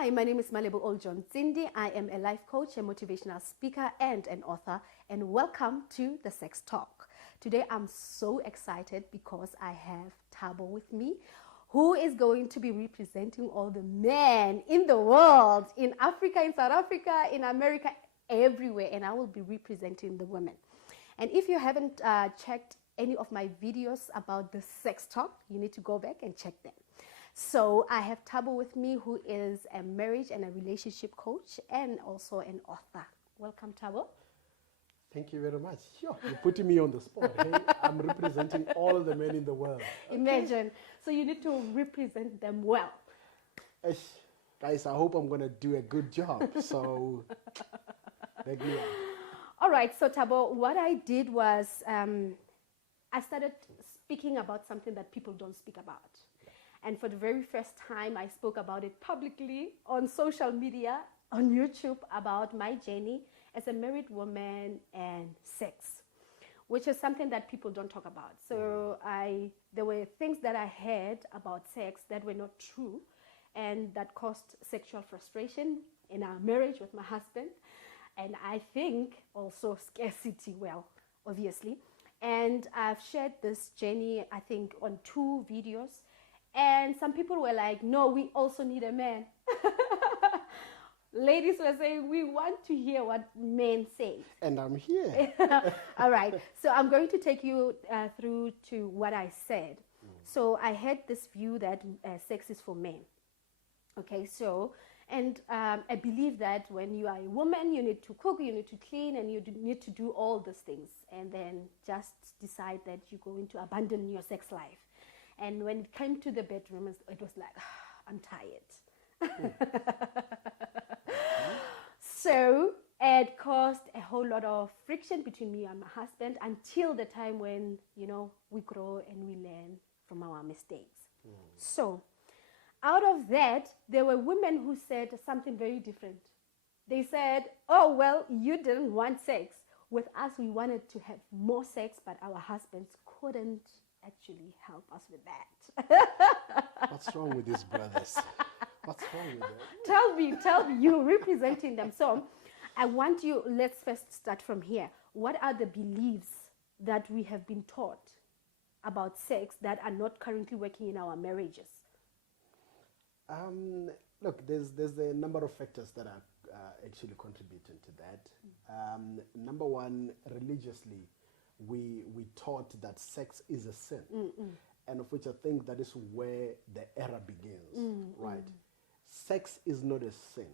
Hi, my name is Malebo Oljon Zindi. I am a life coach, a motivational speaker, and an author. And welcome to the Sex Talk. Today, I'm so excited because I have Thabo with me, who is going to be representing all the men in the world, in Africa, in South Africa, in America, everywhere. And I will be representing the women. And if you haven't checked any of my videos about the Sex Talk, you need to go back and check them. So I have Thabo with me, who is a marriage and a relationship coach and also an author. Welcome, Thabo. Thank you very much. Sure, you're putting me on the spot. Hey, I'm representing all the men in the world. Imagine. So you need to represent them well. Guys, I hope I'm going to do a good job. So, back me up. All right. So, Thabo, what I did was I started speaking about something that people don't speak about. And for the very first time, I spoke about it publicly on social media, on YouTube, about my journey as a married woman and sex, which is something that people don't talk about. So there were things that I heard about sex that were not true and that caused sexual frustration in our marriage with my husband. And I think also scarcity, well, obviously. And I've shared this journey, I think, on 2 videos. And some people were like, no, we also need a man. Ladies were saying, we want to hear what men say. And I'm here. All right. So I'm going to take you through to what I said. So I had this view that sex is for men. Okay, so, and I believe that when you are a woman, you need to cook, you need to clean, and you need to do all these things. And then just decide that you're going to abandon your sex life. And when it came to the bedroom, it was like, I'm tired. So it caused a whole lot of friction between me and my husband until the time when, we grow and we learn from our mistakes. So out of that, there were women who said something very different. They said, oh, well, you didn't want sex. With us, we wanted to have more sex, but our husbands couldn't actually help us with that. What's wrong with these brothers? What's wrong with them? Tell me, you representing them. So I want you, let's first start from here. What are the beliefs that we have been taught about sex that are not currently working in our marriages? Look, there's a number of factors that are actually contributing to that. Number one, religiously, we taught that sex is a sin, and of which I think that is where the error begins, right? Sex is not a sin,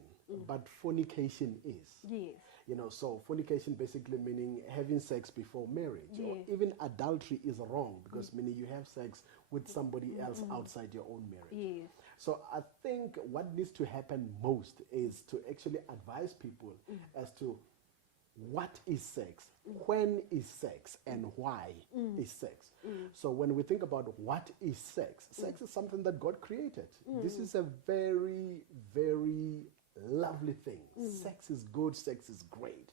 but fornication is. Yes. So fornication basically meaning having sex before marriage, or even adultery is wrong because meaning you have sex with somebody else outside your own marriage. Yes. So I think what needs to happen most is to actually advise people as to what is sex, when is sex, and why is sex. So when we think about what is sex, sex is something that God created. This is a very, very lovely thing. Sex is good, sex is great.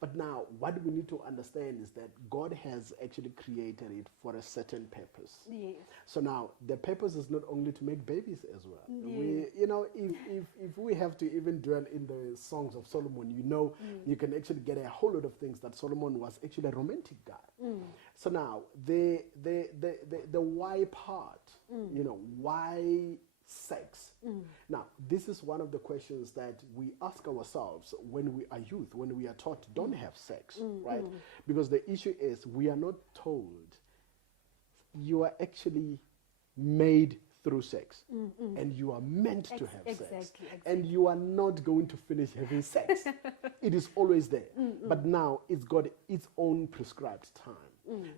But now what we need to understand is that God has actually created it for a certain purpose. Yes. So now the purpose is not only to make babies as well. Yes. If we have to even dwell in the songs of Solomon, you can actually get a whole lot of things that Solomon was actually a romantic guy. So now the why part, why sex? Now, this is one of the questions that we ask ourselves when we are youth, when we are taught don't have sex, right? Because the issue is we are not told you are actually made through sex and you are meant to have sex. Exactly. And you are not going to finish having sex. It is always there. But now it's got its own prescribed time.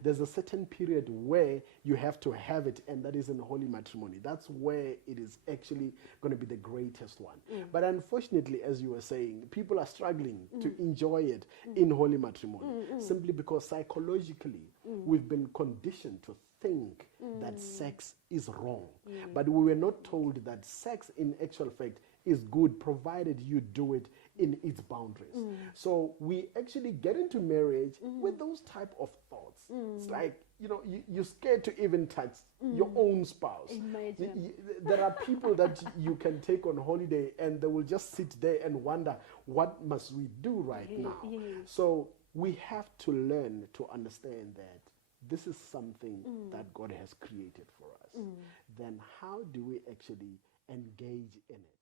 There's a certain period where you have to have it, and that is in holy matrimony. That's where it is actually going to be the greatest one. But unfortunately, as you were saying, people are struggling to enjoy it in holy matrimony simply because psychologically we've been conditioned to think that sex is wrong. But we were not told that sex in actual fact is good provided you do it in its boundaries. So we actually get into marriage with those type of thoughts. It's like, you're scared to even touch your own spouse. Imagine. There are people that you can take on holiday and they will just sit there and wonder, what must we do right now? So we have to learn to understand that this is something that God has created for us. Then how do we actually engage in it?